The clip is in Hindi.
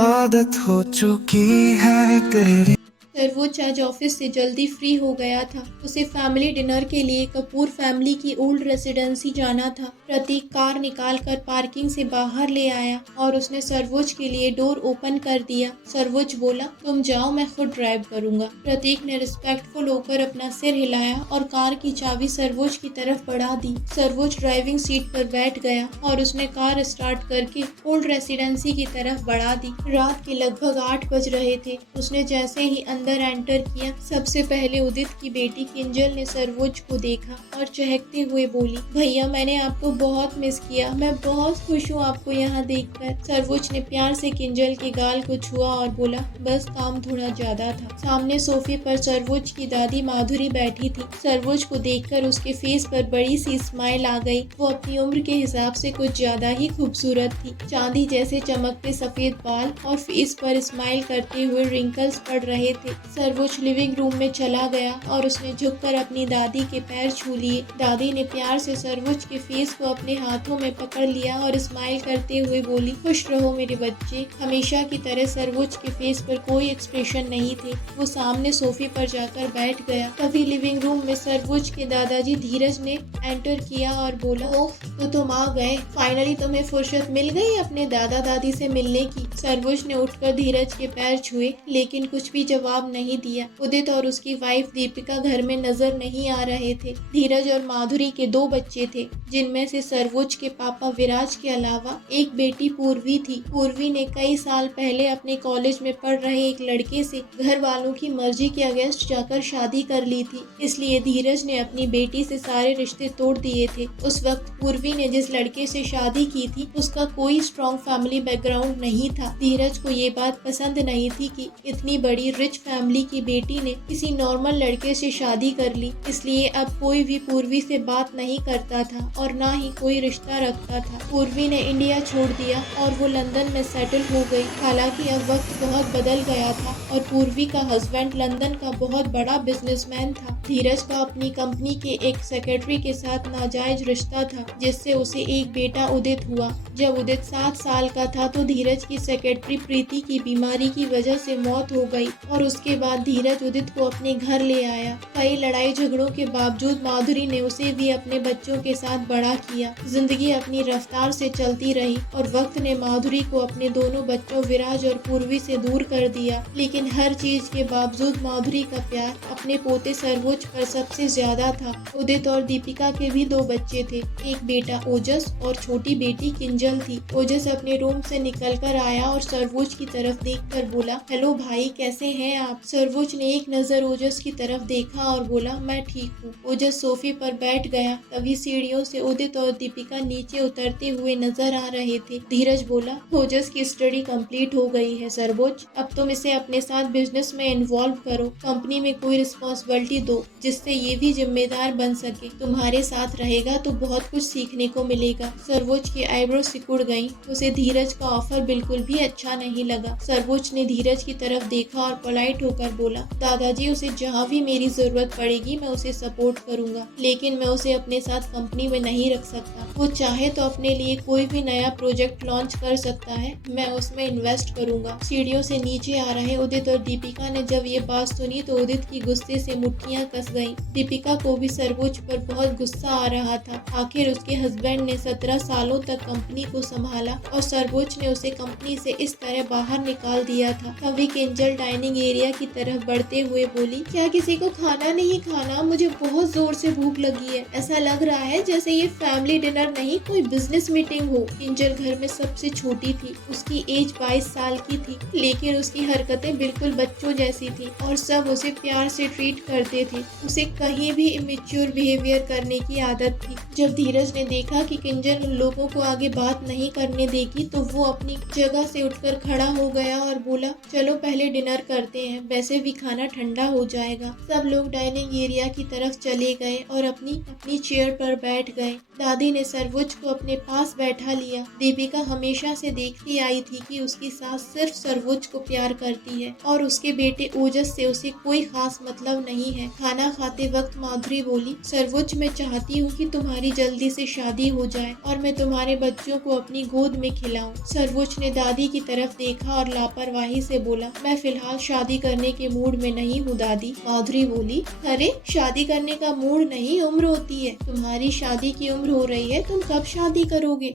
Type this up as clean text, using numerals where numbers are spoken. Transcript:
आदत हो चुकी है तेरी। सर्वोच्च आज ऑफिस से जल्दी फ्री हो गया था। उसे फैमिली डिनर के लिए कपूर फैमिली की ओल्ड रेसिडेंसी जाना था। प्रतीक कार निकालकर पार्किंग से बाहर ले आया और उसने सर्वोच्च के लिए डोर ओपन कर दिया। सर्वोच्च बोला, तुम जाओ, मैं खुद ड्राइव करूंगा। प्रतीक ने रिस्पेक्टफुल होकर अपना सिर हिलाया और कार की चाबी सर्वोच्च की तरफ बढ़ा दी। सर्वोच्च ड्राइविंग सीट पर बैठ गया और उसने कार स्टार्ट करके ओल्ड रेसिडेंसी की तरफ बढ़ा दी। रात के लगभग 8 बज रहे थे। उसने जैसे ही अंदर एंटर किया, सबसे पहले उदित की बेटी किंजल ने सर्वोच्च को देखा और चहकते हुए बोली, भैया मैंने आपको बहुत मिस किया। मैं बहुत खुश हूँ आपको यहाँ देखकर। सर्वोच्च ने प्यार से किंजल के गाल को छुआ और बोला, बस काम थोड़ा ज्यादा था। सामने सोफे पर सर्वोच्च की दादी माधुरी बैठी थी। सर्वोच्च को देखकर उसके फेस पर बड़ी सी स्माइल आ गई। वो अपनी उम्र के हिसाब से कुछ ज्यादा ही खूबसूरत थी। चांदी जैसे चमकते सफेद बाल और फेस पर स्माइल करते हुए रिंकल्स पड़ रहे थे। सर्वोच्च लिविंग रूम में चला गया और उसने झुककर अपनी दादी के पैर छू लिए। दादी ने प्यार से सर्वोच्च के फेस को अपने हाथों में पकड़ लिया और स्माइल करते हुए बोली, खुश रहो मेरे बच्चे। हमेशा की तरह सर्वोच्च के फेस पर कोई एक्सप्रेशन नहीं थे। वो सामने सोफे पर जाकर बैठ गया। तभी लिविंग रूम में सर्वोच्च के दादाजी धीरज ने एंटर किया और बोला, ओह तो तुम आ गए। फाइनली तुम्हें फुर्सत मिल गई अपने दादा दादी से मिलने की। सर्वोच्च ने उठकर धीरज के पैर छुए लेकिन कुछ भी जवाब नहीं दिया। उदित और उसकी वाइफ दीपिका घर में नजर नहीं आ रहे थे। धीरज और माधुरी के 2 बच्चे थे, जिनमें से सर्वोच्च के पापा विराज के अलावा एक बेटी पूर्वी थी। पूर्वी ने कई साल पहले अपने कॉलेज में पढ़ रहे एक लड़के से घर वालों की मर्जी के अगेंस्ट जाकर शादी कर ली थी। इसलिए धीरज ने अपनी बेटी से सारे रिश्ते तोड़ दिए थे। उस वक्त पूर्वी ने जिस लड़के से शादी की थी उसका कोई स्ट्रॉन्ग फैमिली बैकग्राउंड नहीं था। धीरज को ये बात पसंद नहीं थी कि इतनी बड़ी रिच फैमिली की बेटी ने किसी नॉर्मल लड़के से शादी कर ली। इसलिए अब कोई भी पूर्वी से बात नहीं करता था और ना ही कोई रिश्ता रखता था। पूर्वी ने इंडिया छोड़ दिया और वो लंदन में सेटल हो गई। हालांकि अब वक्त बहुत बदल गया था और पूर्वी का हस्बैंड लंदन का बहुत बड़ा बिजनेसमैन था। धीरज का अपनी कंपनी के एक सेक्रेटरी के साथ नाजायज रिश्ता था, जिससे उसे एक बेटा उदित हुआ। जब उदित 7 साल का था तो धीरज की सेक्रेटरी प्रीति की बीमारी की वजह से मौत हो गई और उसके बाद धीरज उदित को अपने घर ले आया। कई लड़ाई झगड़ों के बावजूद माधुरी ने उसे भी अपने बच्चों के साथ बड़ा किया। जिंदगी अपनी रफ्तार से चलती रही और वक्त ने माधुरी को अपने दोनों बच्चों विराज और पूर्वी से दूर कर दिया। लेकिन हर चीज के बावजूद माधुरी का प्यार अपने पोते सर्वोच्च पर सबसे ज्यादा था। उदित और दीपिका के भी 2 बच्चे थे, एक बेटा ओजस और छोटी बेटी किंजल थी। ओजस अपने रूम से निकलकर आया और सर्वोच्च की तरफ देखकर बोला, हेलो भाई, कैसे हैं आप? सर्वोच्च ने एक नजर ओजस की तरफ देखा और बोला, मैं ठीक हूँ। ओजस सोफे पर बैठ गया। तभी सीढ़ियों से उदित और दीपिका नीचे उतरते हुए नजर आ रहे थे। धीरज बोला, ओजस की स्टडी कंप्लीट हो गई है सर्वोच्च, अब तुम इसे अपने साथ बिजनेस में इन्वॉल्व करो। कंपनी में कोई रिस्पॉन्सिबिलिटी दो जिससे ये भी जिम्मेदार बन सके। तुम्हारे साथ रहेगा तो बहुत कुछ सीखने को मिलेगा। सर्वोच्च की आईब्रो सिकुड़ गई। उसे धीरज का ऑफर बिल्कुल भी अच्छा नहीं लगा। सर्वोच्च ने धीरज की तरफ देखा और पोलाइट होकर बोला, दादाजी, उसे जहाँ भी मेरी जरूरत पड़ेगी मैं उसे सपोर्ट करूंगा, लेकिन मैं उसे अपने साथ कंपनी में नहीं रख सकता। वो चाहे तो अपने लिए कोई भी नया प्रोजेक्ट लॉन्च कर सकता है, मैं उसमें इन्वेस्ट करूंगा। सीढ़ियों से नीचे आ रहे उदित और दीपिका ने जब ये बात सुनी तो उदित की गुस्से से मुट्ठियां कस गईं। दीपिका को भी सर्वोच्च पर बहुत गुस्सा आ रहा था। आखिर उसके हस्बैंड ने 17 सालों तक कंपनी को संभाला और सर्वोच्च ने उसे कंपनी से इस तरह बाहर निकाल दिया था। तभी किंजल डाइनिंग एरिया की तरफ बढ़ते हुए बोली, क्या किसी को खाना नहीं खाना? मुझे बहुत जोर से भूख लगी है। ऐसा लग रहा है जैसे ये फैमिली डिनर नहीं कोई बिजनेस मीटिंग हो। किंजल घर में सबसे छोटी थी। उसकी एज 22 साल की थी, लेकिन उसकी हरकतें बिल्कुल बच्चों जैसी थी और सब उसे प्यार से ट्रीट करते थे। उसे कहीं भी इमेच्योर बिहेवियर करने की आदत थी। जब धीरज ने देखा कि किंजल उन लोगों को आगे बात नहीं करने देगी तो वो अपनी जगह से उठकर खड़ा हो गया और बोला, चलो पहले डिनर करते हैं, वैसे भी खाना ठंडा हो जाएगा। सब लोग डाइनिंग एरिया की तरफ चले गए और अपनी अपनी चेयर पर बैठ गए। दादी ने सर्वोच्च को अपने पास बैठा लिया। दीपिका हमेशा से देखती आई थी कि उसकी सास सिर्फ सर्वोच्च को प्यार करती है और उसके बेटे ओजस से उसे कोई खास मतलब नहीं है। खाना खाते वक्त माधुरी बोली, सर्वोच्च, मैं चाहती हूँ कि तुम्हारी जल्दी से शादी हो जाए और मैं तुम्हारे बच्चों को अपनी गोद में खिलाऊं। सर्वोच्च ने दादी शादी की तरफ देखा और लापरवाही से बोला, मैं फिलहाल शादी करने के मूड में नहीं हूँ दादी। माधुरी बोली, अरे शादी करने का मूड नहीं, उम्र होती है। तुम्हारी शादी की उम्र हो रही है, तुम कब शादी करोगे?